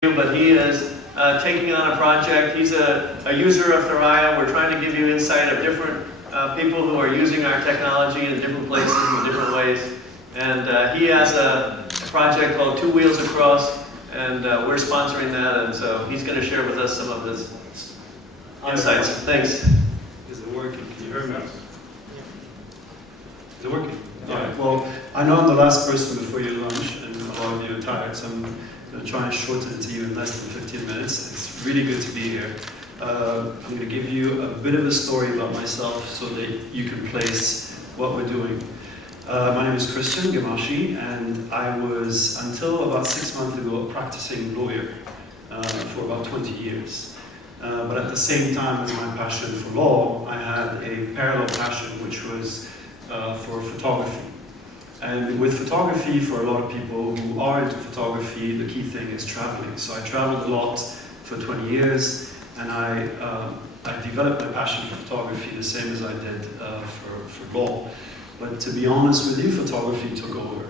but he is taking on a project. He's a user of Thuraya. We're trying to give you insight of different people who are using our technology in different places in different ways. And he has a project called Two Wheels Across, and we're sponsoring that, and so he's going to share with us some of his insights. Thanks. Is it working? Can you hear me? Is it working? Yeah. All right. Well, I know I'm the last person before your lunch, and a lot of you are tired, so I'm going to try and shorten it to you in less than 15 minutes. It's really good to be here. I'm going to give you a bit of a story about myself so that you can place what we're doing. My name is Christian Gamashi, and I was, until about 6 months ago, a practicing lawyer for about 20 years. But at the same time as my passion for law, I had a parallel passion, which was for photography. And with photography, for a lot of people who are into photography, the key thing is traveling. So I traveled a lot for 20 years, and I developed my passion for photography the same as I did for law. But to be honest with you, photography took over.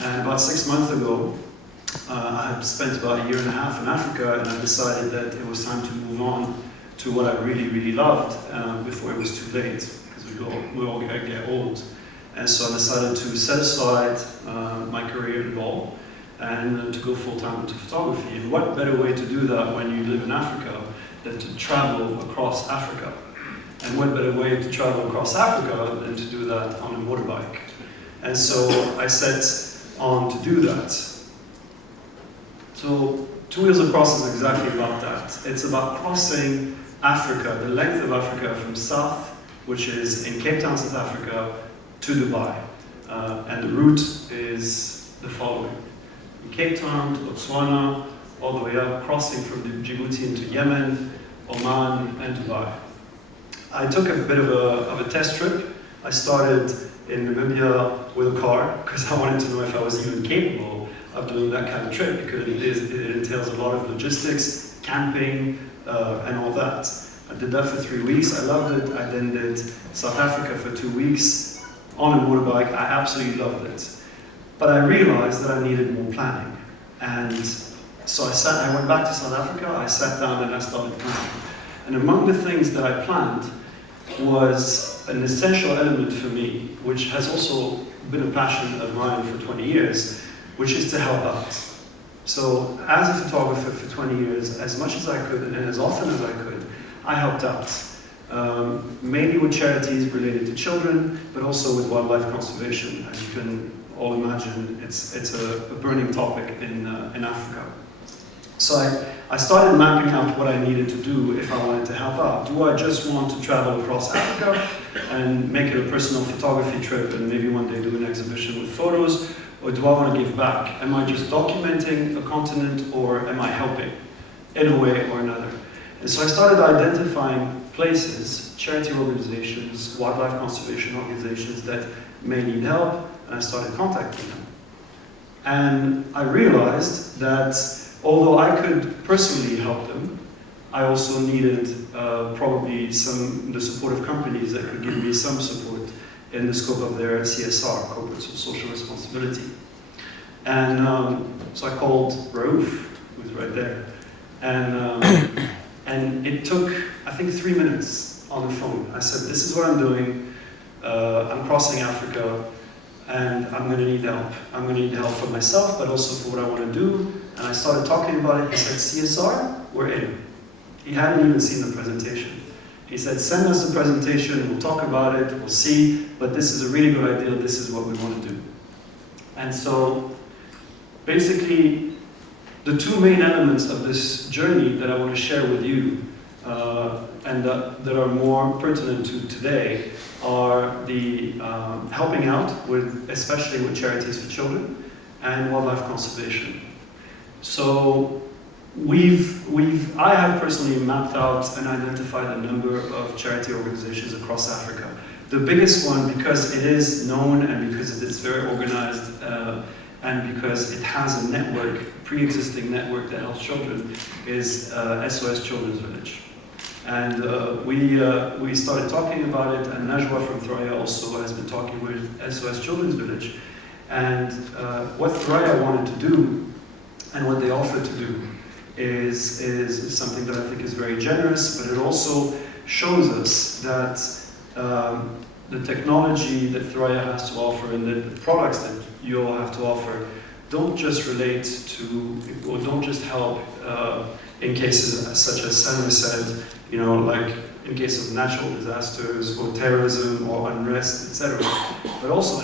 And about 6 months ago, I had spent about 1.5 years in Africa, and I decided that it was time to move on to what I really, really loved before it was too late, because we all get old. And so I decided to set aside my career in law and to go full-time into photography. And what better way to do that when you live in Africa than to travel across Africa? And what better way to travel across Africa than to do that on a motorbike? And so I set on to do that. So Two Wheels Across is exactly about that. It's about crossing Africa, the length of Africa from south, which is in Cape Town, South Africa, to Dubai. And the route is the following. In Cape Town to Botswana, all the way up, crossing from Djibouti into Yemen, Oman, and Dubai. I took a bit of a test trip. I started in Namibia with a car, because I wanted to know if I was even capable of doing that kind of trip, because it entails a lot of logistics, camping, and all that. I did that for 3 weeks. I loved it. I then did South Africa for 2 weeks on a motorbike. I absolutely loved it. But I realized that I needed more planning. And so I went back to South Africa, I sat down and I started planning. And among the things that I planned was an essential element for me, which has also been a passion of mine for 20 years, which is to help out. So as a photographer for 20 years, as much as I could and as often as I could, I helped out. Mainly with charities related to children, but also with wildlife conservation. As you can all imagine, it's a burning topic in Africa. So I started mapping out what I needed to do if I wanted to help out. Do I just want to travel across Africa and make it a personal photography trip and maybe one day do an exhibition with photos? Or do I want to give back? Am I just documenting a continent, or am I helping in a way or another? And so I started identifying places, charity organizations, wildlife conservation organizations that may need help, and I started contacting them. And I realized that although I could personally help them, I also needed probably the support of companies that could give me some support in the scope of their CSR, corporate social responsibility. And so I called Raouf, who's right there, and it took, I think, 3 minutes on the phone. I said, this is what I'm doing. I'm crossing Africa, and I'm going to need help. I'm going to need help for myself, but also for what I want to do. And I started talking about it. He said, CSR, we're in. He hadn't even seen the presentation. He said, send us the presentation, we'll talk about it, we'll see, but this is a really good idea, this is what we want to do. And so, basically, the two main elements of this journey that I want to share with you, and that are more pertinent to today, are the helping out, especially with charities for children, and wildlife conservation. So, I have personally mapped out and identified a number of charity organizations across Africa. The biggest one, because it is known and because it is very organized and because it has a network, pre-existing network that helps children, is SOS Children's Village. And we started talking about it, and Najwa from Thuraya also has been talking with SOS Children's Village. And what Thuraya wanted to do, and what they offered to do, is something that I think is very generous, but it also shows us that the technology that Thuraya has to offer and the products that you all have to offer don't just relate to, or don't just help in cases such as Sandra said, you know, like in case of natural disasters or terrorism or unrest, etc., but also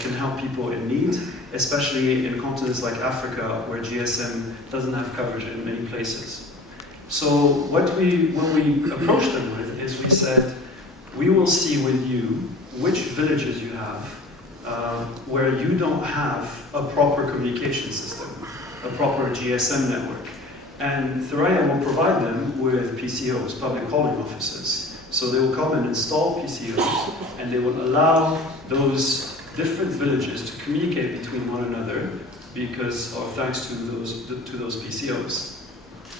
can help people in need, especially in continents like Africa, where GSM doesn't have coverage in many places. So when we approached them with is we said, we will see with you which villages you have where you don't have a proper communication system, a proper GSM network. And Thuraya will provide them with PCOs, public calling offices. So they will come and install PCOs, and they will allow those different villages to communicate between one another because, or thanks to those PCOs.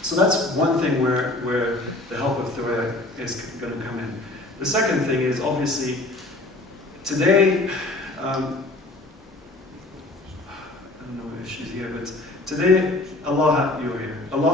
So that's one thing where the help of Thuraya is going to come in. The second thing is obviously today, I don't know if she's here, but today a lot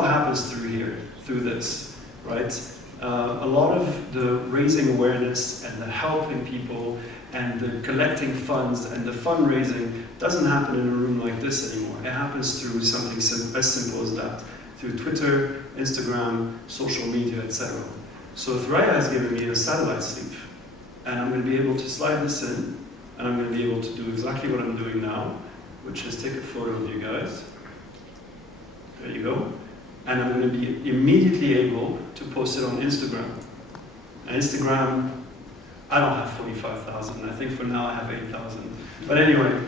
happens through this, right? A lot of the raising awareness and the helping people and the collecting funds and the fundraising doesn't happen in a room like this anymore. It happens through something as simple as that, through Twitter, Instagram, social media, etc. So Thuraya has given me a satellite sleeve, and I'm going to be able to slide this in, and I'm going to be able to do exactly what I'm doing now, which is take a photo of you guys. There you go. And I'm going to be immediately able to post it on Instagram. And Instagram, I don't have 45,000. I think for now I have 8,000. But anyway,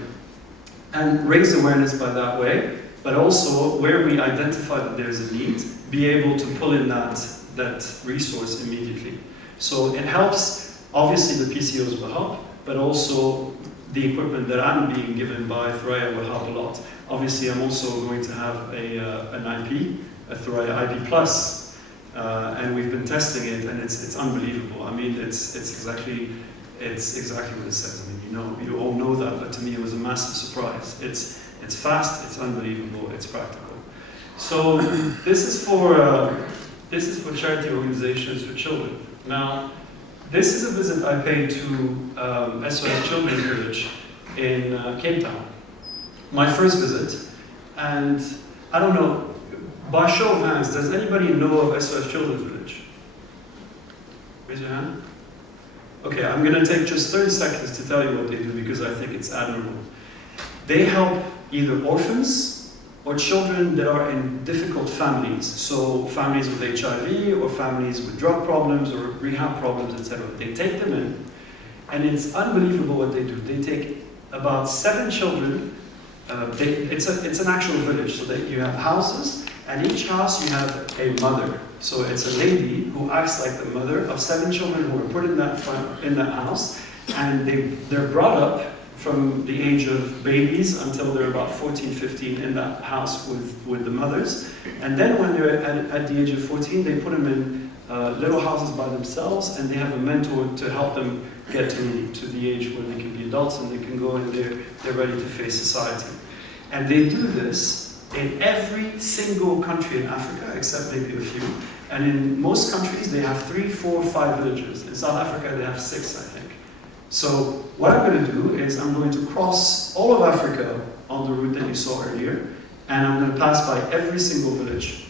and raise awareness by that way, but also where we identify that there's a need, be able to pull in that resource immediately. So it helps, obviously the PCOs will help, but also the equipment that I'm being given by Thuraya will help a lot. Obviously I'm also going to have an IP, a Thuraya IP Plus, and we've been testing it, and it's unbelievable. I mean, it's exactly what it says. I mean, you all know that, but to me it was a massive surprise. It's fast, it's unbelievable, it's practical. So this is for charity organizations for children. Now, this is a visit I paid to SOS Children's Village in Cape Town. My first visit, and I don't know, by show of hands, does anybody know of SOS Children's Village? Raise your hand. Okay, I'm going to take just 30 seconds to tell you what they do because I think it's admirable. They help either orphans or children that are in difficult families, so families with HIV or families with drug problems or rehab problems, etc. They take them in, and it's unbelievable what they do. They take about 7 children. It's an actual village, so that you have houses, and each house you have a mother. So it's a lady who acts like the mother of 7 children who are put in that house, and they're brought up from the age of babies until they're about 14, 15 in that house with the mothers. And then when they're at the age of 14, they put them in little houses by themselves, and they have a mentor to help them get to the age when they can be adults and they can go and they're ready to face society. And they do this in every single country in Africa, except maybe a few. And in most countries, they have 3, 4, 5 villages. In South Africa, they have 6, I think. So what I'm going to do is I'm going to cross all of Africa on the route that you saw earlier, and I'm going to pass by every single village.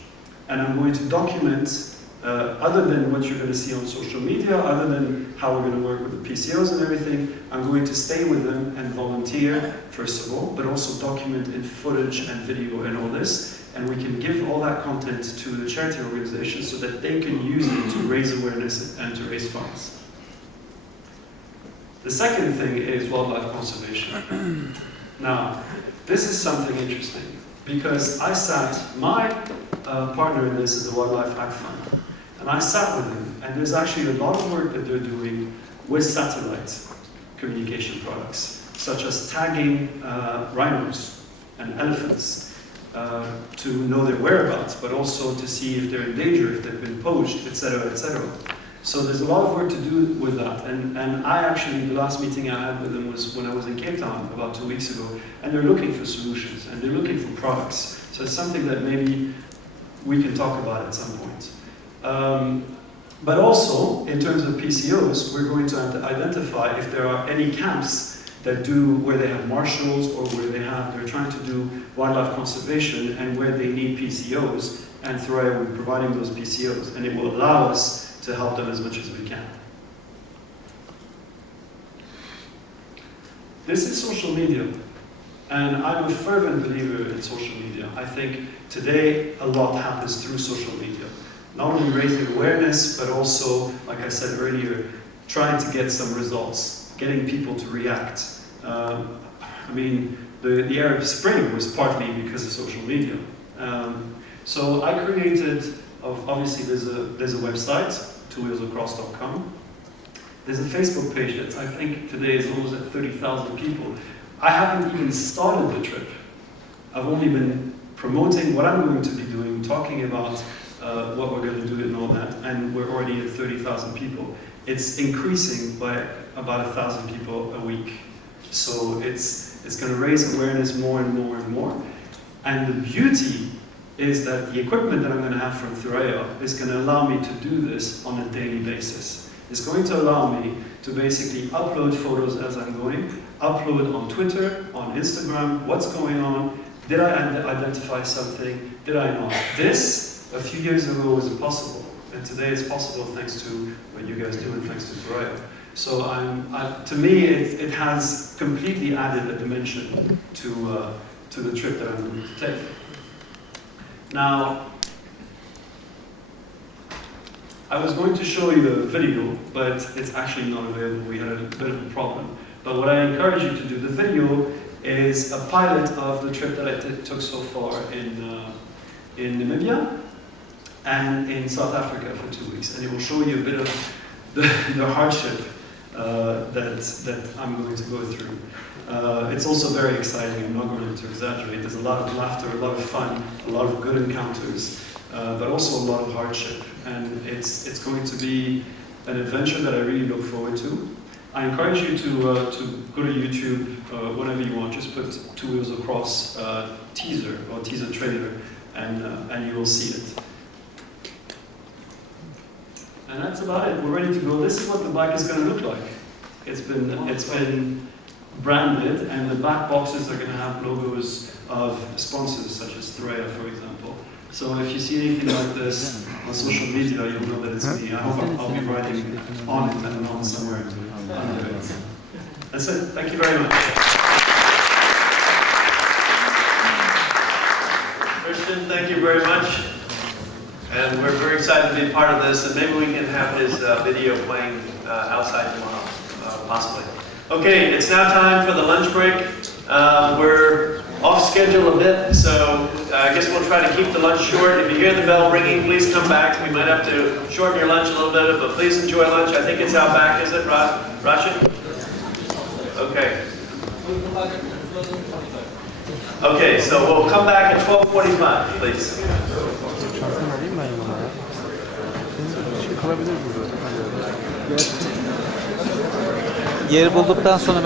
And I'm going to document, other than what you're going to see on social media, other than how we're going to work with the PCOs and everything, I'm going to stay with them and volunteer, first of all, but also document in footage and video and all this. And we can give all that content to the charity organizations so that they can use it to raise awareness and to raise funds. The second thing is wildlife conservation. Now, this is something interesting because my partner in this is the Wildlife Act Fund, and I sat with him, and there's actually a lot of work that they're doing with satellite communication products, such as tagging rhinos and elephants to know their whereabouts, but also to see if they're in danger, if they've been poached, etc., etc. So there's a lot of work to do with that, and I actually, the last meeting I had with them was when I was in Cape Town about 2 weeks ago, and they're looking for solutions, and they're looking for products. So it's something that maybe we can talk about at some point. But also, in terms of PCOs, we're going to identify if there are any camps that do, where they have marshals or where they're trying to do wildlife conservation and where they need PCOs, and Thuraya will be providing those PCOs, and it will allow us to help them as much as we can. This is social media, and I'm a fervent believer in social media. I think today a lot happens through social media. Not only raising awareness, but also, like I said earlier, trying to get some results, getting people to react. I mean, the Arab Spring was partly because of social media. So I created, obviously there's a website, twowheelsacross.com. There's a Facebook page that I think today is almost at 30,000 people. I haven't even started the trip. I've only been promoting what I'm going to be doing, talking about what we're going to do and all that, and we're already at 30,000 people. It's increasing by about 1,000 people a week. So it's going to raise awareness more and more and more. And the beauty is that the equipment that I'm going to have from Thuraya is going to allow me to do this on a daily basis. It's going to allow me to basically upload photos as I'm going, upload on Twitter, on Instagram, what's going on, did I identify something, did I not? This, a few years ago, was impossible, and today it's possible thanks to what you guys do and thanks to Thuraya. So to me, it has completely added a dimension to the trip that I'm going to take. Now, I was going to show you a video, but it's actually not available. We had a bit of a problem. But what I encourage you to do, the video is a pilot of the trip that I took so far in Namibia and in South Africa for 2 weeks. And it will show you a bit of the hardship that I'm going to go through. It's also very exciting. I'm not going to exaggerate. There's a lot of laughter, a lot of fun, a lot of good encounters, but also a lot of hardship. And it's going to be an adventure that I really look forward to. I encourage you to go to YouTube whenever you want. Just put Two Wheels Across teaser or teaser trailer, and you will see it. And that's about it. We're ready to go. This is what the bike is going to look like. It's been branded, and the back boxes are going to have logos of sponsors such as Thuraya, for example. So if you see anything like this on social media, you'll know that it's me. I hope I'll be writing on it and on somewhere under it. That's it. Thank you very much. Christian, thank you very much. And we're very excited to be a part of this, and maybe we can have his video playing outside tomorrow, possibly. Okay, it's now time for the lunch break. We're off schedule a bit, so I guess we'll try to keep the lunch short. If you hear the bell ringing, please come back. We might have to shorten your lunch a little bit, but please enjoy lunch. I think it's out back, is it, Rashid? Okay. Okay, so we'll come back at 12:45, please. Yeri bulduktan sonra